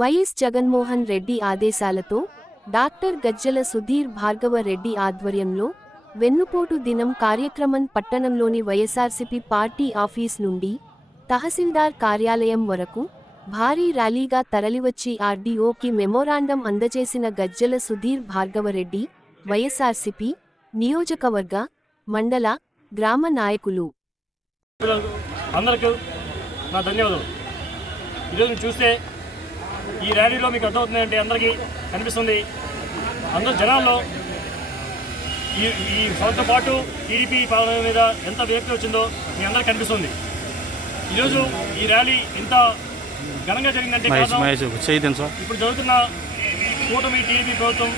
YS Jaganmohan Reddy ఆదేశాలతో doctor గజ్జల సుధీర్ భార్గవ రెడ్డి ఆధ్వర్యంలో వెన్నుపోటు దినం కార్యక్రమం పట్టణంలోని వైఎస్ఆర్సీపీ పార్టీ ఆఫీస్ నుండి తహసీల్దార్ కార్యాలయం వరకు భారీ ర్యాలీగా తరలివచ్చి ఆర్డీఓకి మెమోరాండం అందజేసిన గజ్జల సుధీర్ భార్గవరెడ్డి వైఎస్ఆర్సీపీ నియోజకవర్గ మండల గ్రామ నాయకులు. అందరికీ నా ధన్యవాదాలు. ఈరోజు చూస్తే ఈ ర్యాలీలో మీకు అర్థమవుతుందంటే అందరికీ కనిపిస్తుంది. అందరు జనాల్లో ఈ సంవత్సరం పాటు టీడీపీ పాలన మీద ఎంత వ్యాప్తి వచ్చిందో మీ అందరికీ కనిపిస్తుంది. ఈరోజు ఈ ర్యాలీ ఇంత ఘనంగా జరిగిందంటే ఇప్పుడు జరుగుతున్న కూటమి టీడీపీ ప్రభుత్వం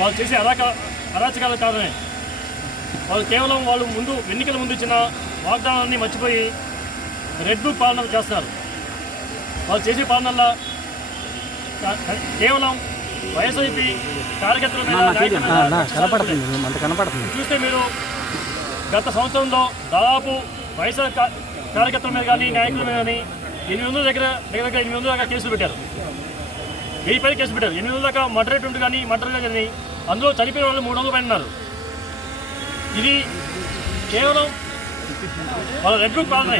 వాళ్ళు చేసే అరాచకాల కారణమే. వాళ్ళు కేవలం ఎన్నికల ముందు ఇచ్చిన వాగ్దానాన్ని మర్చిపోయి రెడ్ బుక్ పాలన చేస్తారు. వాళ్ళు చేసే పాలనల్లో కేవలం వైఎస్ఐపీ కార్యకర్తల మీద చూస్తే మీరు గత సంవత్సరంలో దాదాపు వైఎస్ఆర్ కార్యకర్తల మీద కానీ నాయకుల మీద కానీ 800 దగ్గర 800 దాకా కేసులు పెట్టారు. 1000 పైన కేసులు పెట్టారు. 800 దాకా మర్డర్ రేట్ కానీ మర్డర్గా జరిగినాయి. అందులో చనిపోయిన వాళ్ళు 300 పైన ఉన్నారు. ఇది కేవలం వాళ్ళ రెడ్ బుక్ పాలన.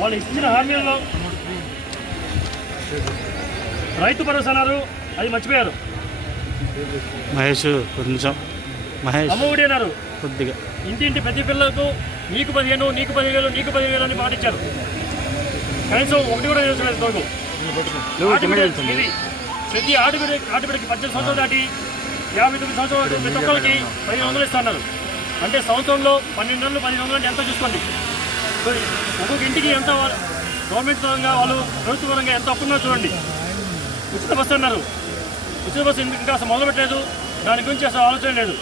వాళ్ళు ఇచ్చిన హామీలలో రైతు భరోసా అన్నారు, అది మర్చిపోయారు. అమ్మఒడి అన్నారు, కొద్దిగా ఇంటింటి ప్రతి పిల్లలకు నీకు 15 నీకు 10,000 నీకు 10,000 అని పాటించారు. కనీసం ఒకటి కూడా నిలిచలేదు. ప్రతి ఆడబిడ్డకి 18 సంవత్సరాలు దాటి 59 సంవత్సరాలు ప్రతి ఒక్కరికి 1,500 ఇస్తున్నారు. అంటే సంవత్సరంలో 12 నెలలు 1,500 అంటే ఎంత చూసుకోండి. ఒక్కొక్క ఇంటికి ఎంత గవర్నమెంట్ పరంగా వాళ్ళు ప్రభుత్వ పరంగా ఎంత అప్పున్నా చూడండి. ఉచిత బస్సు అన్నారు, ఉచిత బస్సు ఇంకా అసలు మొదలుపెట్టలేదు. దాని గురించి అసలు ఆలోచన లేదు.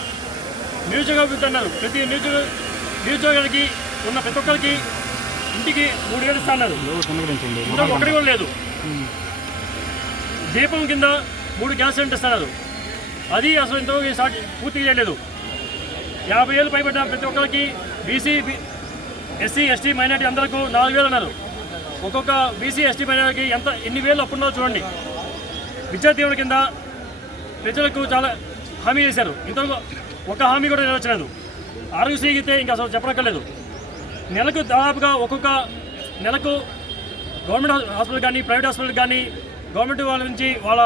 నిరుద్యోగాభివృద్ధి అన్నారు, ప్రతి నిరుద్యోగానికి ఉన్న ప్రతి ఒక్కరికి ఇంటికి 3,000 ఇస్తున్నారు. ఇంకా ఒకటి కూడా లేదు. దీపం కింద 3 గ్యాస్ సిలిండర్ ఇస్తున్నారు, అది అసలు ఇంతవరకు పూర్తి చేయలేదు. 50 ఏళ్ళు పైబడ్డ ప్రతి ఒక్కరికి బీసీ ఎస్సీ ఎస్టీ మైనార్టీ అందరికీ 4,000 అన్నారు. ఒక్కొక్క బీసీ ఎస్టీ మైనార్టీకి ఎన్ని వేలు అప్పున్నదో చూడండి. విద్యా దీవెన కింద ప్రజలకు చాలా హామీ చేశారు. ఇంతవరకు ఒక హామీ కూడా నెరవేర్చలేదు. ఆరోగ్యశ్రీ అయితే ఇంకా అసలు చెప్పనక్కర్లేదు. నెలకు దాదాపుగా ఒక్కొక్క నెలకు గవర్నమెంట్ హాస్పిటల్ కానీ ప్రైవేట్ హాస్పిటల్ కానీ గవర్నమెంట్ వాళ్ళ నుంచి వాళ్ళ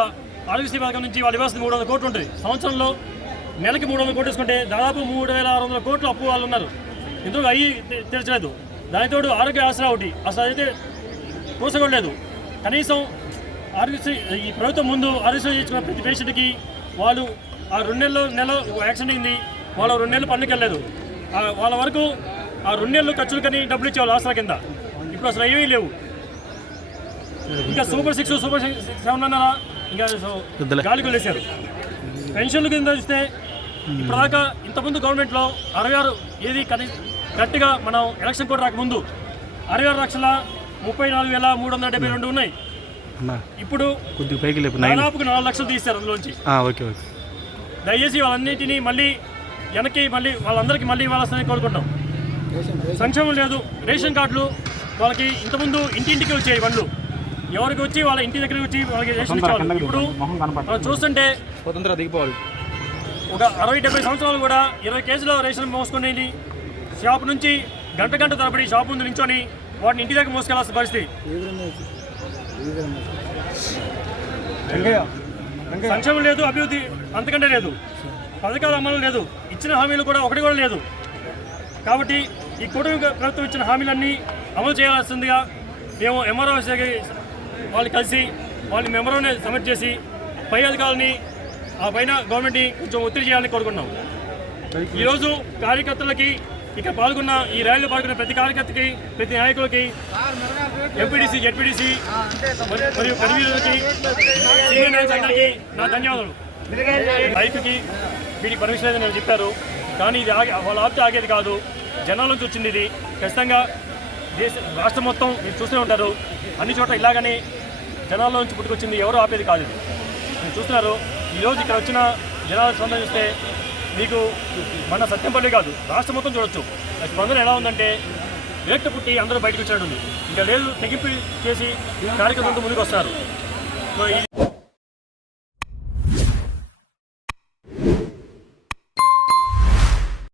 ఆరోగ్యశ్రీ పథకం నుంచి వాళ్ళు ఇవ్వాల్సిన 300 కోట్లు ఉంటుంది. సంవత్సరంలో నెలకి 300 కోట్లు తీసుకుంటే దాదాపు 3,600 కోట్లు అప్పు వాళ్ళు ఉన్నారు. ఇంతకు అయ్యి తెరచలేదు. దానితోడు ఆరోగ్య ఆసరా ఒకటి అసలు అయితే కోసగొడలేదు. కనీసం ఆరోగ్యశ్రీ ఈ ప్రభుత్వం ముందు ఆరోగ్యశ్రీ చేయించుకున్న ప్రతి పేషెంట్కి వాళ్ళు ఆ 2 నెలలు యాక్సిడెంట్ అయింది, వాళ్ళు 2 నెలలు పన్నుకి వెళ్ళలేదు. వాళ్ళ వరకు ఆ 2 నెలలు ఖర్చులు కానీ డబ్బులు ఇచ్చేవాళ్ళు ఆసరా కింద. ఇప్పుడు అసలు ఏమీ లేవు. ఇంకా సూపర్ 6 సూపర్ 7 అన్నారా, ఇంకా గాలికి వెళ్ళేశారు. పెన్షన్ల కింద చూస్తే ఇప్పటిదాకా ఇంతకుముందు గవర్నమెంట్లో 66 ఏది కరెక్ట్గా మనం ఎలక్షన్ కూడా రాకముందు 66,34,372 ఉన్నాయి. ఇప్పుడు దాదాపుగా 4 లక్షలు తీస్తారు అందులోంచి. దయచేసి వాళ్ళన్నింటినీ మళ్ళీ వాళ్ళందరికీ మళ్ళీ ఇవ్వాల్సిందని కోరుకుంటాం. సంక్షేమం లేదు. రేషన్ కార్డులు వాళ్ళకి ఇంతకుముందు ఇంటింటికి వచ్చాయి బండ్లు, ఎవరికి వచ్చి వాళ్ళ ఇంటి దగ్గరికి వచ్చి వాళ్ళకి రేషన్ ఇచ్చేవాళ్ళు. ఇప్పుడు మనం చూస్తుంటే ఒక 60-70 సంవత్సరాలు కూడా 20 కేజీల రేషన్ మోసుకునేది షాప్ నుంచి గంట తరబడి షాప్ ముందు నించొని వాటిని ఇంటి దగ్గర మోసుకెళ్లాల్సిన పరిస్థితి. సంక్షేమం లేదు, అభివృద్ధి అంతకంటే లేదు, పథకాల అమలు లేదు, ఇచ్చిన హామీలు కూడా ఒకటి కూడా లేదు. కాబట్టి ఈ కూటమి ప్రభుత్వం ఇచ్చిన హామీలన్నీ అమలు చేయాల్సిందిగా మేము ఎంఆర్ఓ వాళ్ళు కలిసి వాళ్ళని మెమోరాండం సబ్మిట్ చేసి పై అధికారులని ఆ పైన గవర్నమెంట్ని కొంచెం ఒత్తిడి చేయాలని కోరుకున్నాం. ఈరోజు కార్యకర్తలకి ఇక్కడ పాల్గొన్న ఈ ర్యాలీలో పాల్గొన్న ప్రతి కార్యకర్తకి ప్రతి నాయకులకి ఎంపీడీసీ జెడ్పీడీసీ మరియు కన్వీనర్లకి సీనియర్ నాయకులందరికీ నా ధన్యవాదాలు. బైక్కి వీటికి పర్మిషన్ లేదని నేను చెప్పారు, కానీ ఇది వాళ్ళు ఆపితే ఆగేది కాదు. జనాల నుంచి వచ్చింది ఇది. ఖచ్చితంగా రాష్ట్రం మొత్తం మీరు చూస్తూనే ఉంటారు, అన్ని చోట్ల ఇలాగనే జనాల నుంచి పుట్టుకొచ్చింది, ఎవరు ఆపేది కాదు. ఇది మీరు చూస్తున్నారు. ఈరోజు ఇక్కడ వచ్చిన జనాల స్పందన చూస్తే మీకు మన సత్యంపల్లి కాదు రాష్ట్రం మొత్తం చూడొచ్చు. స్పందన ఎలా ఉందంటే రేట్లు పుట్టి అందరూ బయటకు వచ్చినట్టుంది. ఇంకా లేదు తెగింపు చేసి కార్యకర్తలతో ముందుకు వస్తారు. మా